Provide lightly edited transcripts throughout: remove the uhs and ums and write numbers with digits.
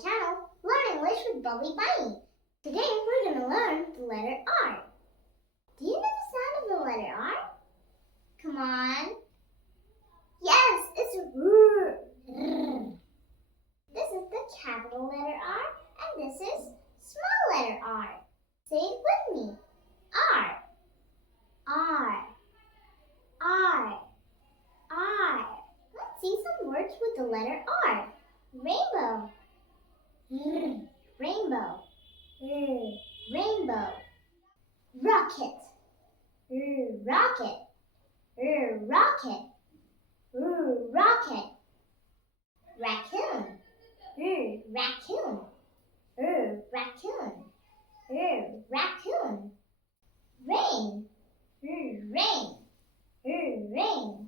channel, Learn English with Bubbly Bunny. Today we're going to learn the letter R. Do you know the sound of the letter R? Come on. Yes, it's R. This is the capital letter R and this is small letter R. Say it with me. R. R. R. R. Let's see some words with the letter R. Rainbow. Rainbow. Rainbow. Rocket. Rocket. Rocket. Rocket. Raccoon. Raccoon. Raccoon. Raccoon. Rain. Rain. Rain. Rain.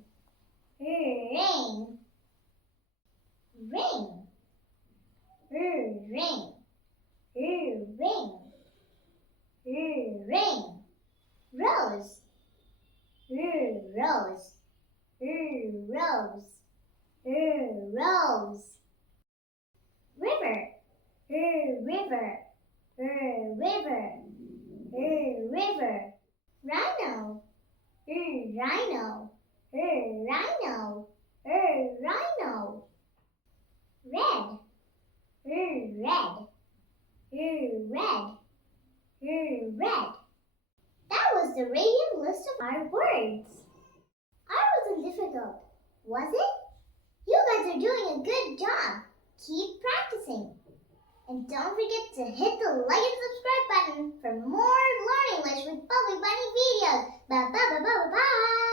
Ring. Ring. Ring. Ring. Rose. Rose. Rose. Rose. River. River. River. River. Rhino. Rhino. Rhino. Rhino. Red. Red. Red. Red. That was the radiant list of our words. R wasn't difficult, was it? You guys are doing a good job. Keep practicing. And don't forget to hit the like and subscribe button for more Learn English with Bubbly Bunny videos. Bye bye bye bye bye.